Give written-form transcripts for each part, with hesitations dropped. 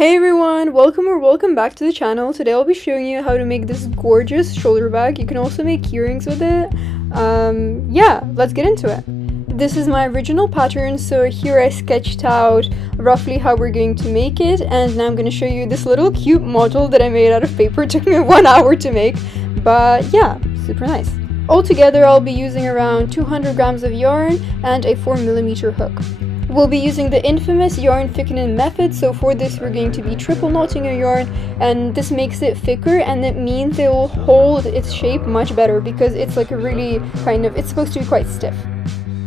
Hey everyone, welcome back to the channel. Today I'll be showing you how to make this gorgeous shoulder bag. You can also make earrings with it. Yeah, let's get into it. This is my original pattern, so here I sketched out roughly how we're going to make it, and now I'm going to show you this little cute model that I made out of paper. It took me 1 hour to make, but yeah, super nice. Altogether I'll be using around 200 grams of yarn and a 4mm hook. We'll be using the infamous yarn thickening method, so for this we're going to be triple knotting your yarn, and this makes it thicker and it means it will hold its shape much better because it's like a really it's supposed to be quite stiff.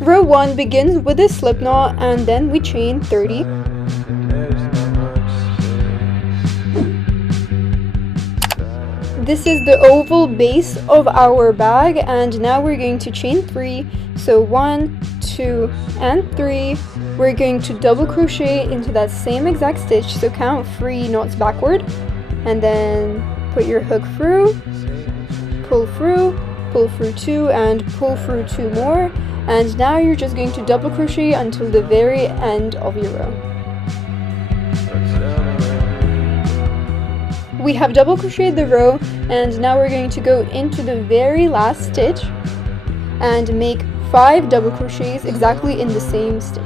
Row 1 begins with a slip knot and then we chain 30. This is the oval base of our bag, and now we're going to chain 3. So 1, 2, and 3. We're going to double crochet into that same exact stitch, so count 3 knots backward, and then put your hook through, pull through 2, and pull through 2 more, and now you're just going to double crochet until the very end of your row. We have double crocheted the row, and now we're going to go into the very last stitch and make 5 double crochets exactly in the same stitch.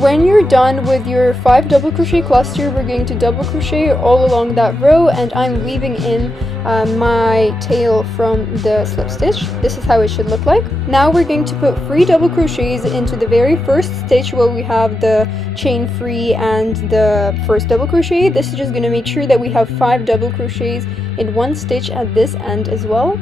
When you're done with your 5 double crochet cluster, we're going to double crochet all along that row, and I'm weaving in my tail from the slip stitch. This is how it should look like. Now we're going to put 3 double crochets into the very first stitch where we have the chain 3 and the first double crochet. This is just going to make sure that we have 5 double crochets in one stitch at this end as well.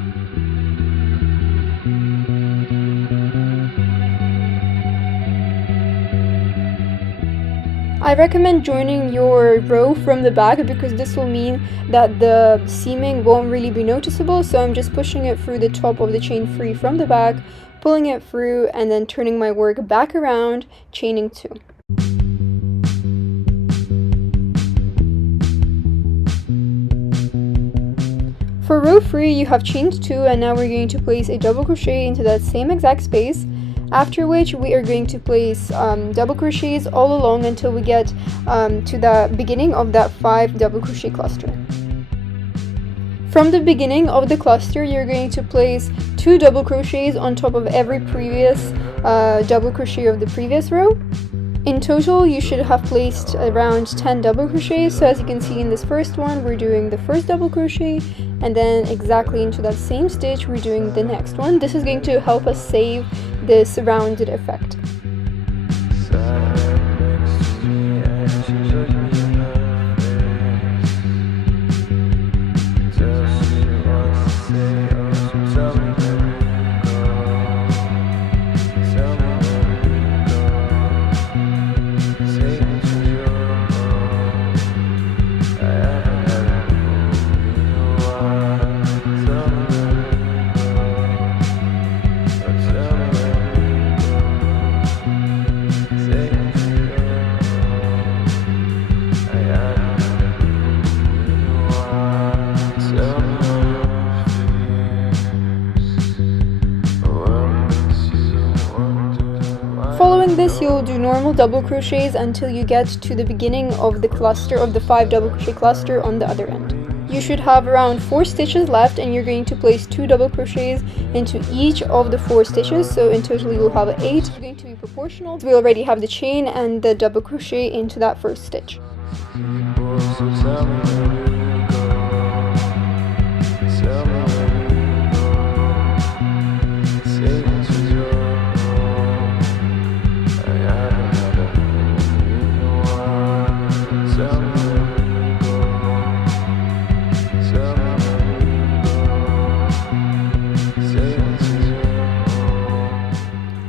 I recommend joining your row from the back because this will mean that the seaming won't really be noticeable, so I'm just pushing it through the top of the chain 3 from the back, pulling it through, and then turning my work back around, chaining 2. For row 3 you have chained 2, and now we're going to place a double crochet into that same exact space, after which we are going to place double crochets all along until we get to the beginning of that 5 double crochet cluster. From the beginning of the cluster you're going to place 2 double crochets on top of every previous double crochet of the previous row. In total you should have placed around 10 double crochets, so as you can see in this first one we're doing the first double crochet, and then exactly into that same stitch we're doing the next one. This is going to help us save this rounded effect. Following this, you'll do normal double crochets until you get to the beginning of the cluster of the 5 double crochet cluster on the other end. You should have around 4 stitches left, and you're going to place 2 double crochets into each of the 4 stitches, so in total you'll have 8. It's going to be proportional. We already have the chain and the double crochet into that first stitch.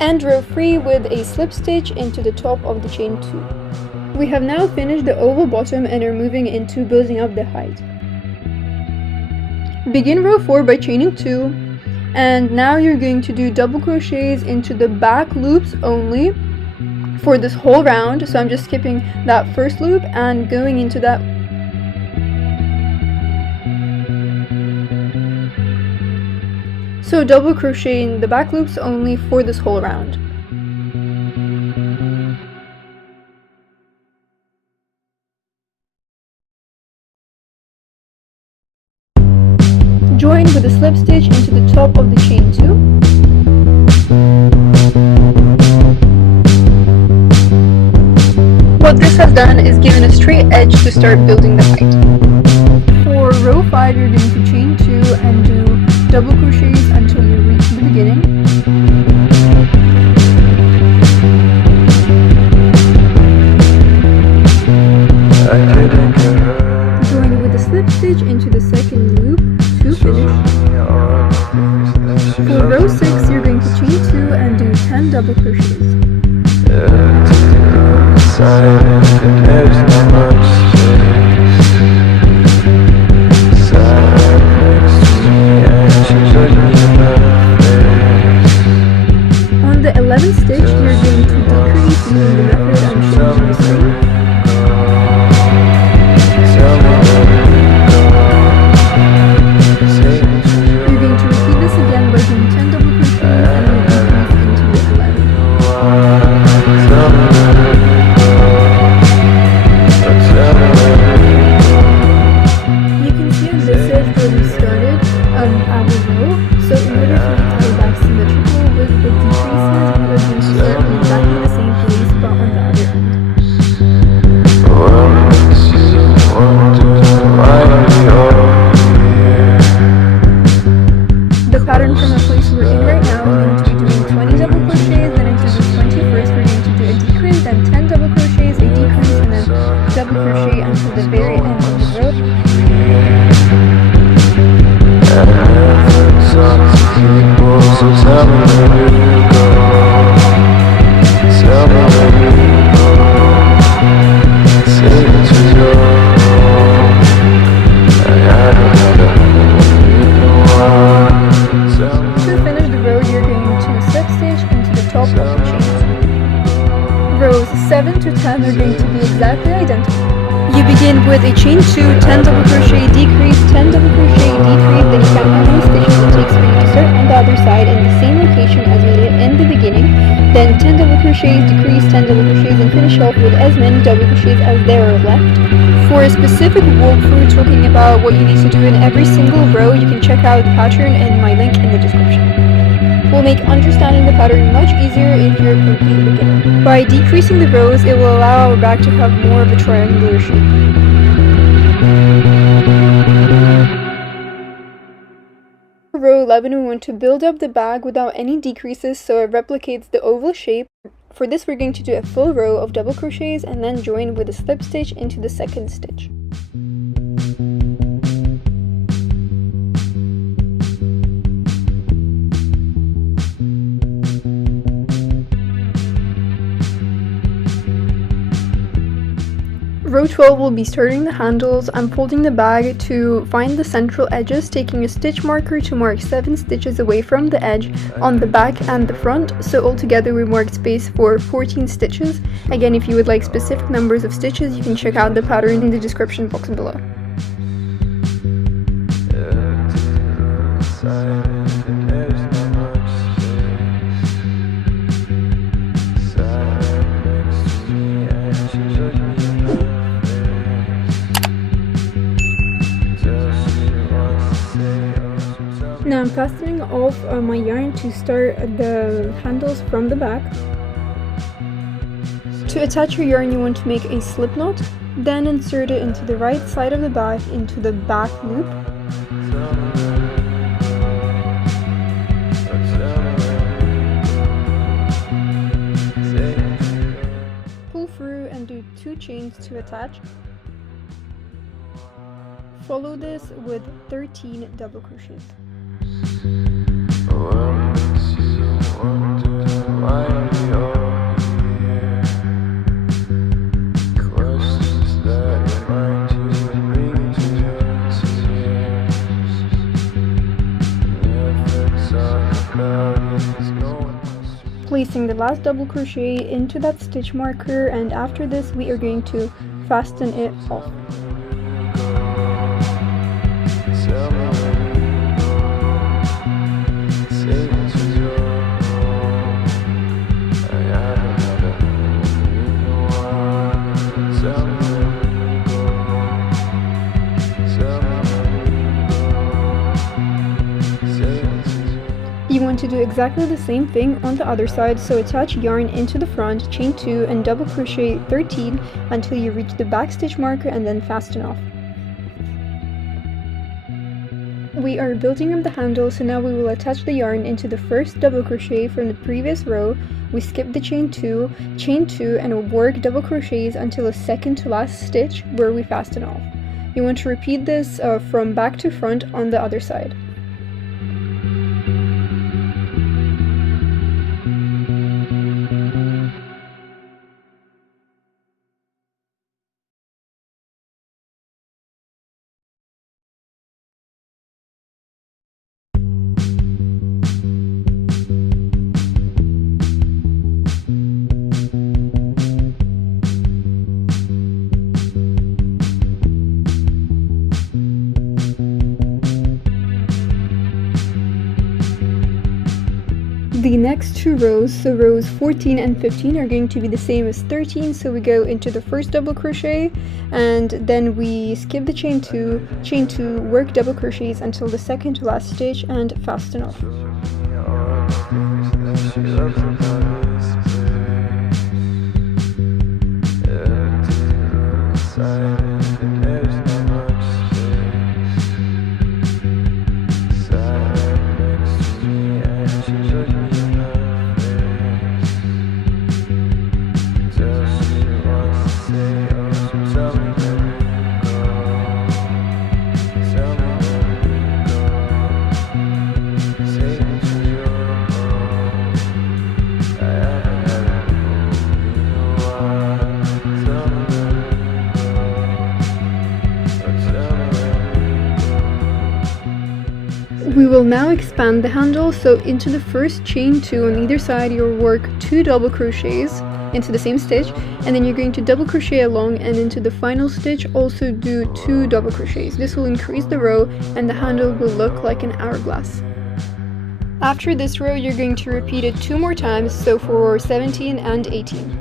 End row 3 with a slip stitch into the top of the chain 2. We have now finished the oval bottom and are moving into building up the height. Begin row 4 by chaining 2, and now you're going to do double crochets into the back loops only for this whole round. So I'm just skipping that first loop and going into that. So double crochet in the back loops only for this whole round. Join with a slip stitch into the top of the chain 2. What this has done is given a straight edge to start building the height. For row 5 you're going to chain 2 and do double crochets until you reach the beginning. Join with a slip stitch into the second loop to finish. For row 6 you're going to chain 2 and do 10 double crochets. On the 11th stitch you're going to decrease using the method I'm showing on the screen. You're going to repeat this again by doing 10 double crochets and then decrease into the 11. You can see on this edge where we started our row, so in order for it to go back symmetrical with the decreases, we are going to start from exactly the same place but on the other end. The pattern from the place we're in right now is going to be doing 20 double crochets, then into the 21st we're going to do a decrease, then 10 double crochets, a decrease, and then double crochet until the very end of the row. So tell me where you go. Tell me where you go. Say that you're young. To finish the row, you're going to slip stitch into the top of the chain. Rows 7 to 10 are going to be exactly identical. You begin with a chain 2, 10 double crochet, decrease, 10 double crochet, decrease, then you count how many stitches it takes for you to start on the other side in the same location as we did in the beginning. Then 10 double crochets, decrease, 10 double crochets, and finish off with as many double crochets as there are left. For a specific walkthrough talking about what you need to do in every single row, you can check out the pattern in my link in the description. Will make understanding the pattern much easier if you're a complete beginner. By decreasing the rows, it will allow our bag to have more of a triangular shape. For row 11, we want to build up the bag without any decreases so it replicates the oval shape. For this, we're going to do a full row of double crochets and then join with a slip stitch into the second stitch. Row 12 will be starting the handles. I'm folding the bag to find the central edges, taking a stitch marker to mark 7 stitches away from the edge on the back and the front, so altogether we marked space for 14 stitches. Again, if you would like specific numbers of stitches, you can check out the pattern in the description box below. Now I'm fastening off my yarn to start the handles from the back. To attach your yarn, you want to make a slip knot, then insert it into the right side of the bag into the back loop. Pull through and do 2 chains to attach. Follow this with 13 double crochets. Why placing the last double crochet into that stitch marker, and after this we are going to fasten it off. You want to do exactly the same thing on the other side, so attach yarn into the front, chain 2 and double crochet 13 until you reach the back stitch marker and then fasten off. We are building up the handle, so now we will attach the yarn into the first double crochet from the previous row. We skip the chain 2 and work double crochets until the second to last stitch where we fasten off. You want to repeat this from back to front on the other side. The next two rows, so rows 14 and 15, are going to be the same as 13, so we go into the first double crochet and then we skip the chain 2, work double crochets until the second to last stitch and fasten off. We will now expand the handle, so into the first chain 2 on either side you'll work 2 double crochets into the same stitch, and then you're going to double crochet along, and into the final stitch also do 2 double crochets. This will increase the row and the handle will look like an hourglass. After this row you're going to repeat it 2 more times, so for 17 and 18.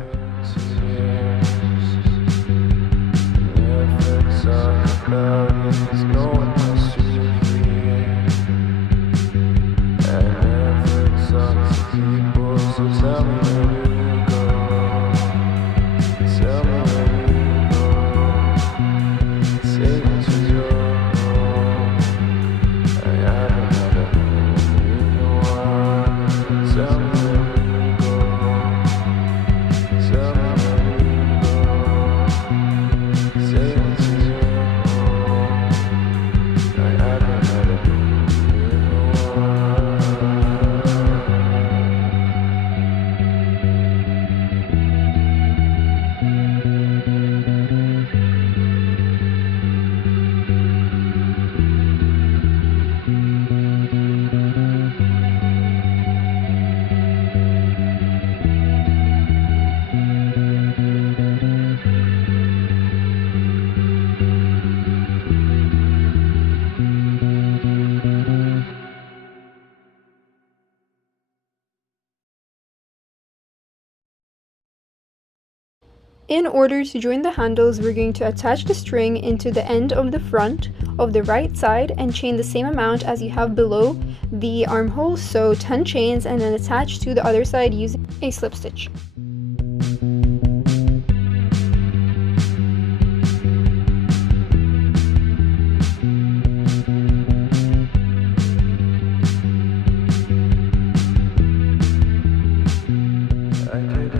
In order to join the handles, we're going to attach the string into the end of the front of the right side and chain the same amount as you have below the armhole, so 10 chains, and then attach to the other side using a slip stitch.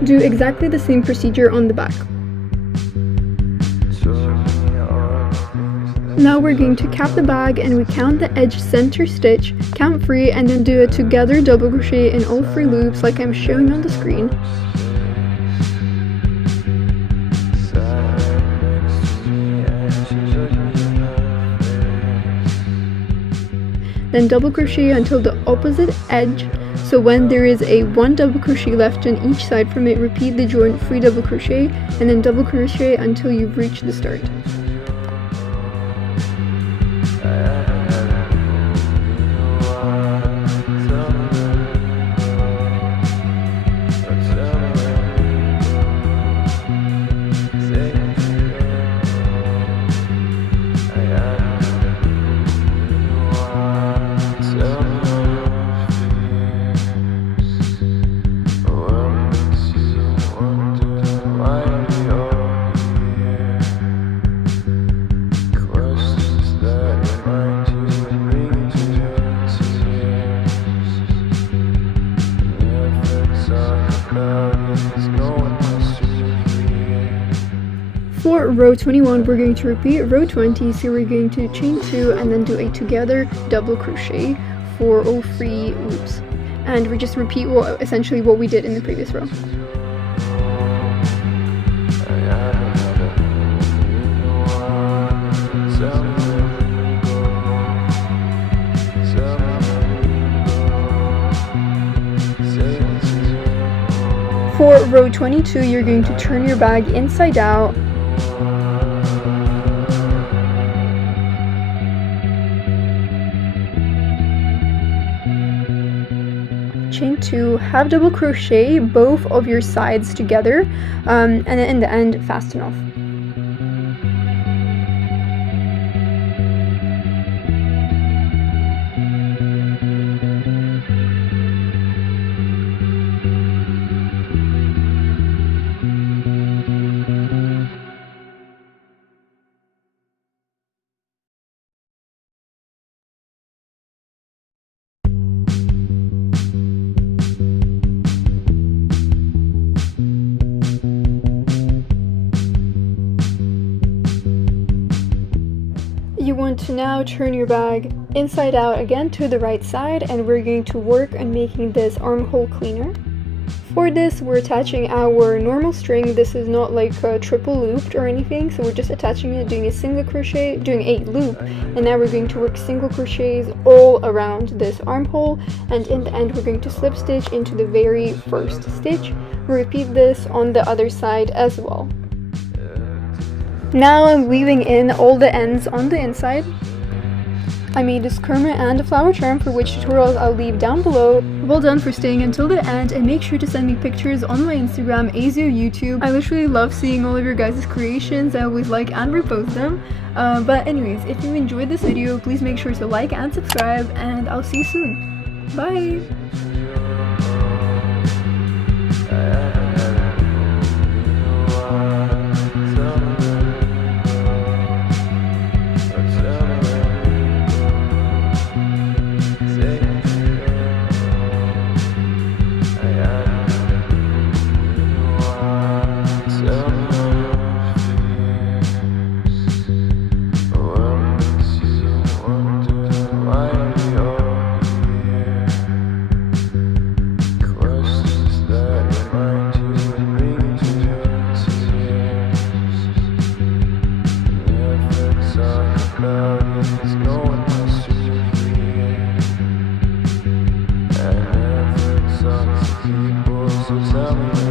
Do exactly the same procedure on the back. Now we're going to cap the bag and we count the edge center stitch, count 3, and then do a together double crochet in all 3 loops like I'm showing on the screen. Then double crochet until the opposite edge, So when there is a 1 double crochet left on each side from it, repeat the join 3 double crochet and then double crochet until you've reached the start. For row 21, we're going to repeat row 20, so we're going to chain 2 and then do a together double crochet for all 3 loops. And we just repeat essentially what we did in the previous row. For row 22, you're going to turn your bag inside out. Chain 2, half double crochet both of your sides together, and then in the end fasten off. You want to now turn your bag inside out again to the right side, and we're going to work on making this armhole cleaner. For this, we're attaching our normal string. This is not like triple looped or anything, so we're just attaching it, doing a single crochet, doing a loop, and now we're going to work single crochets all around this armhole, and in the end we're going to slip stitch into the very first stitch. Repeat this on the other side as well. Now I'm weaving in all the ends on the inside. I made a skirmer and a flower charm, for which tutorials I'll leave down below. Well done for staying until the end, and make sure to send me pictures on my Instagram, asioutube. I literally love seeing all of your guys' creations. I always like and repost them. But anyways, if you enjoyed this video, please make sure to like and subscribe, and I'll see you soon. Bye! Tell me